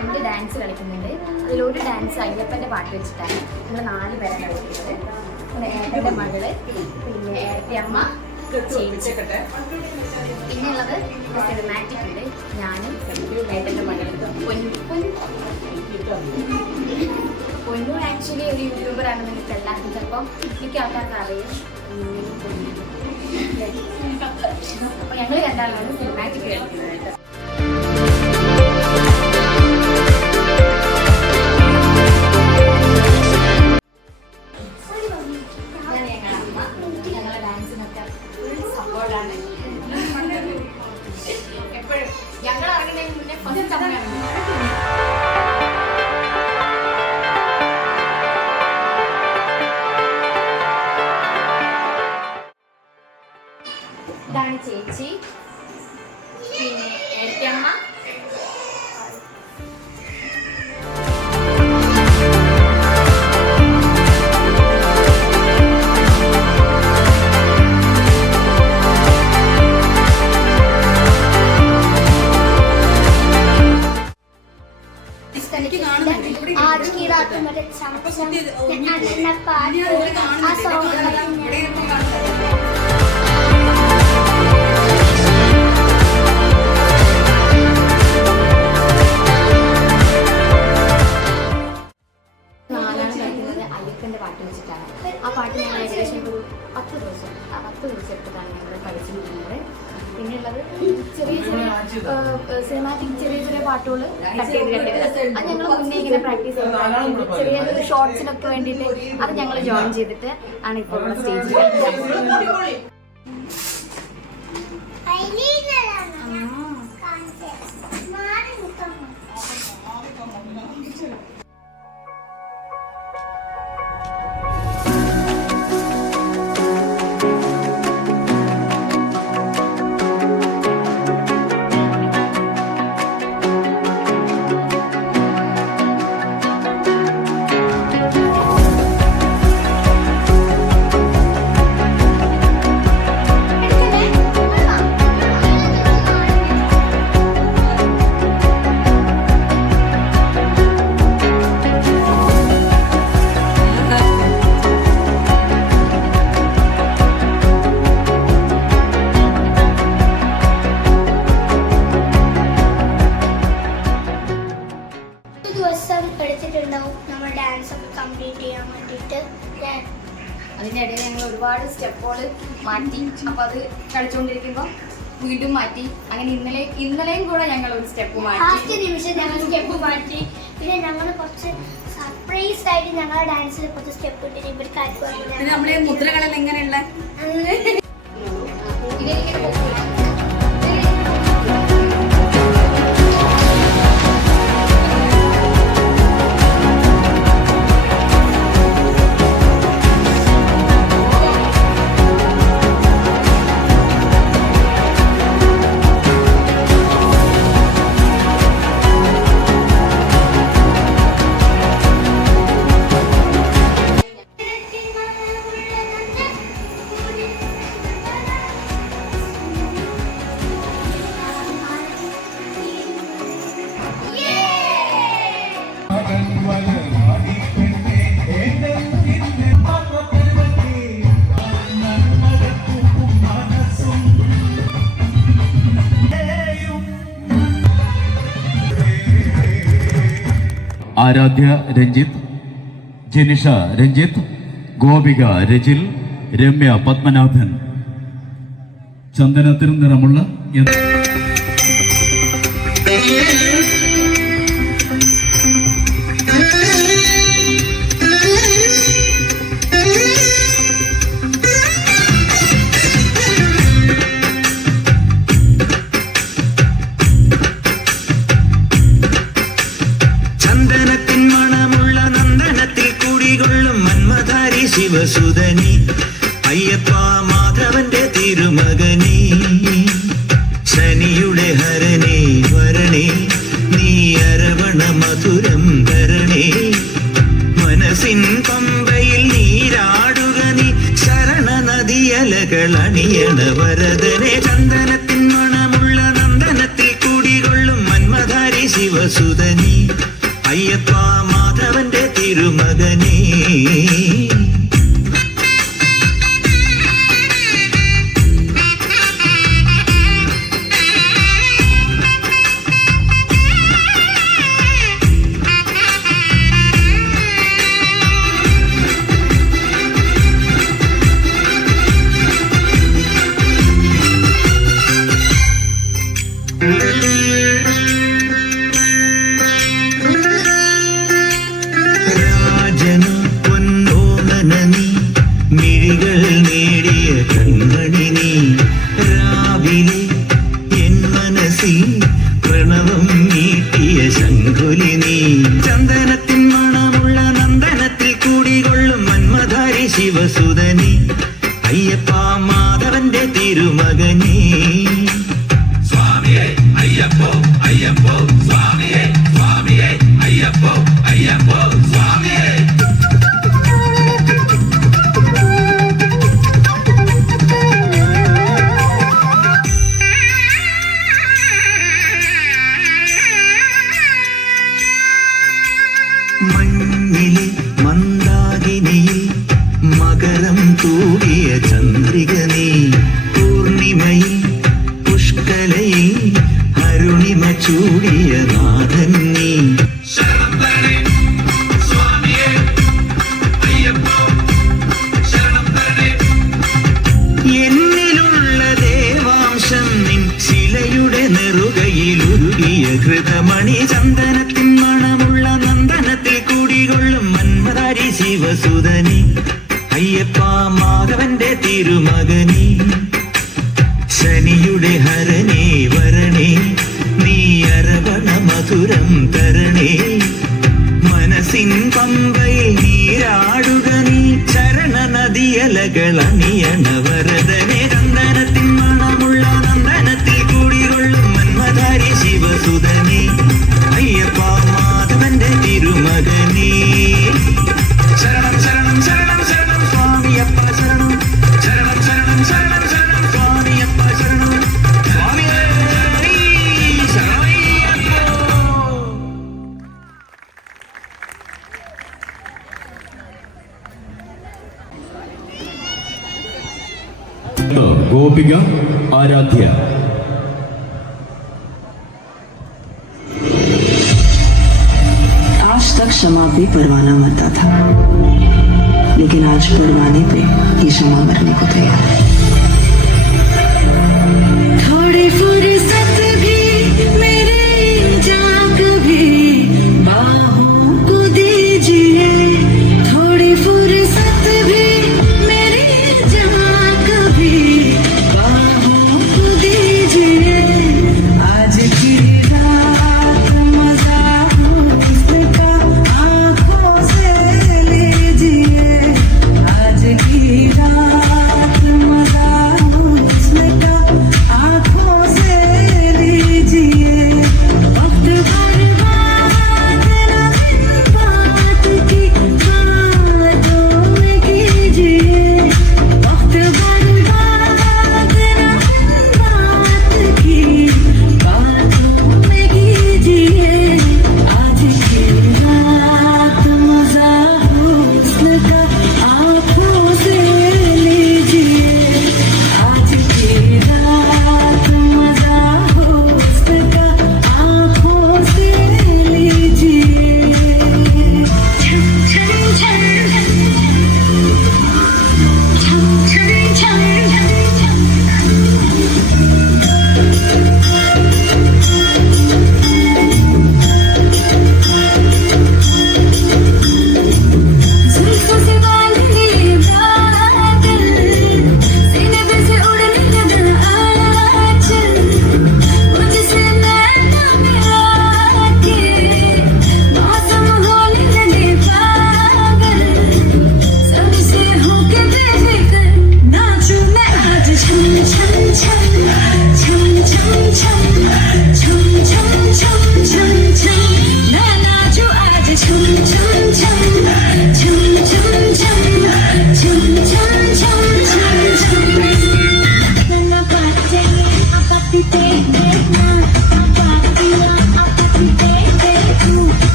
2 dance കളിക്കുന്നുണ്ട്. അതിലൊരു dance അയ്യപ്പൻ്റെ പാട്ട് വെച്ചിട്ടാണ് നമ്മൾ 4 പേരെ കളിക്കുന്നത്. ഏട്ടൻ്റെ മകള്, പിന്നെ ഏട്ടയമ്മ, ചേച്ചി, പിന്നെ ഉള്ളത് സിനിമാറ്റിക് ഉണ്ട്. ഞാനും ഏട്ടൻ്റെ മകളും പൊന്നു ആക്ച്വലി ഒരു യൂട്യൂബറാണ്. നിങ്ങൾക്ക് എല്ലാവർക്കും ചിലപ്പം മിക്ക ആൾക്കാർക്ക് അറിയും. അപ്പോൾ ഞങ്ങൾ രണ്ടാളാണ് സിനിമാറ്റിക് കളിക്കുന്നത്. ഞങ്ങളുടെ ഡാൻസിനൊക്കെ ഫുൾ സപ്പോർട്ടാണ്. എപ്പോഴും ഞങ്ങൾ ഇറങ്ങുന്നതിന് മുന്നേ ഫസ്റ്റ് അമ്മയാണ്. ഇതാണ് ചേച്ചി, പിന്നെ ഏട്ടയമ്മ, आज की रात मेरे അയ്യപ്പൻ്റെ പാട്ട് വെച്ചിട്ടാണ്. ആ പാട്ട് ഞങ്ങൾ ഏകദേശം ഒരു 10 ദിവസം എടുത്തിട്ടാണ് ഞങ്ങൾ പഠിച്ചിരിക്കുന്നത്. പിന്നെയുള്ളത് ചെറിയ സിനിമാറ്റിക് ചെറിയ പാട്ടുകൾ കട്ട് ചെയ്ത് അത് ഞങ്ങൾ മുന്നേ ഇങ്ങനെ പ്രാക്ടീസ് ചെയ്ത് ചെറിയ ഷോർട്സിനൊക്കെ വേണ്ടിയിട്ട് അത് ഞങ്ങൾ ജോയിൻ ചെയ്തിട്ട് ആണ് ഇപ്പോൾ ഇവിടെ സ്റ്റേജിൽ കളിക്കുന്നത്. അതിൻ്റെ ഇടയിൽ ഞങ്ങൾ ഒരുപാട് സ്റ്റെപ്പുകൾ മാറ്റി. അപ്പോൾ അത് കളിച്ചുകൊണ്ടിരിക്കുമ്പോൾ വീണ്ടും മാറ്റി. അങ്ങനെ ഇന്നലെയും കൂടെ ഞങ്ങൾ ഒരു സ്റ്റെപ്പ് മാറ്റി. നിമിഷം ഞങ്ങൾ സ്റ്റെപ്പ് മാറ്റി. പിന്നെ ഞങ്ങൾ കുറച്ച് സർപ്രൈസ് ആയിട്ട് ഞങ്ങളുടെ ഡാൻസിൽ കുറച്ച് സ്റ്റെപ്പ് ഇട്ടിട്ട് ഇവർക്ക് നമ്മളെ മുദ്രകളെല്ലാം എങ്ങനെയുള്ള ആരാധ്യ രഞ്ജിത്ത്, ജനിഷ രഞ്ജിത്ത്, ഗോപിക രജിൽ, രമ്യ പത്മനാഭൻ. ചന്ദനത്തിൽ നിറമുള്ള ശിവസുതനി അയ്യപ്പ മാധവന്റെ തിരുമകനി ശനിയുടെ ഹരണേ വരണേ നീ അരവണ മധുരം ധരണേ മനസ്സിൻ പമ്പയിൽ നീരാടുക നീ ശരണ നദിയലകൾ അണിയണ വരദനെ ചന്ദനത്തിൻ മണമുള്ള നന്ദനത്തിൽ കൂടികൊള്ളും മന്മധാരി ശിവസുതനി അയ്യപ്പ മാധവന്റെ തിരുമകനേ. രാജന പൊന്നോമന നീ മിഴികൾ നേടിയ കൺമണി നീ രാവിലെ എൻ മനസ്സിൽ പ്രണവം നീട്ടിയ ശംഖുലി നീ ചന്ദനത്തിൻ മണമുള്ള നന്ദനത്തിൽ കൂടികൊള്ളും മന്മധാരി ശിവസുതനി അയ്യപ്പ മാധവന്റെ തിരുമകനേ. സ്വാമിയേ അയ്യപ്പോ അയ്യപ്പോ സ്വാമിയേ സ്വാമിയേ അയ്യപ്പോ അയ്യപ്പോ സ്വാമിയേ. മഞ്ഞിലെ മന്ദാകിനിയിൽ മകരം തൂകിയ ചന്ദ്രിക നീ പൂർണിമയിൽ പുഷ്കലയിൽ അരുണിമ ചൂടിയ നാഥൻ നീ ശരണം തരണേ സ്വാമിയേ അയ്യപ്പോ ശരണം തരണേ. എന്നിലുള്ള ദേവാംശം നിൻ ശിലയുടെ നെറുകയിലുരുകിയ ഹൃതമണി ചന്ദനത്തിൻ മണമുള്ള നന്ദനത്തിൽ കൂടികൊള്ളും മന്മധാരി ശിവസുതനി അയ്യപ്പ മാധവന്റെ തിരുമകനീ. ശനിയുടെ ഹരണേ വരണേ നീ അരവണ മധുരം തരണേ മനസ്സിൻ പമ്പയിൽ നീരാടുക നീ ചരണ നദിയലകൾ അണിയണ വരദനെ ചന്ദനത്തിൻ മണമുള്ള നന്ദനത്തിൽ കൂടികൊള്ളും മന്മധാരി ശിവസുതനി അയ്യപ്പ മാധവന്റെ തിരുമകനീ. ശരണം ശരണം ശരണം ശരണം സ്വാമിയപ്പ ശരണം ശരണം ശരണം ശരണം ശരണം സ്വാമിയപ്പ ശരണം സ്വാമിയേ ശരണമയ്യപ്പോ. ഗോപിക ആരാധ്യ. आज तक शमा पे परवाना मरता था, लेकिन आज परवाने पे ये शमा मरने को तैयार है.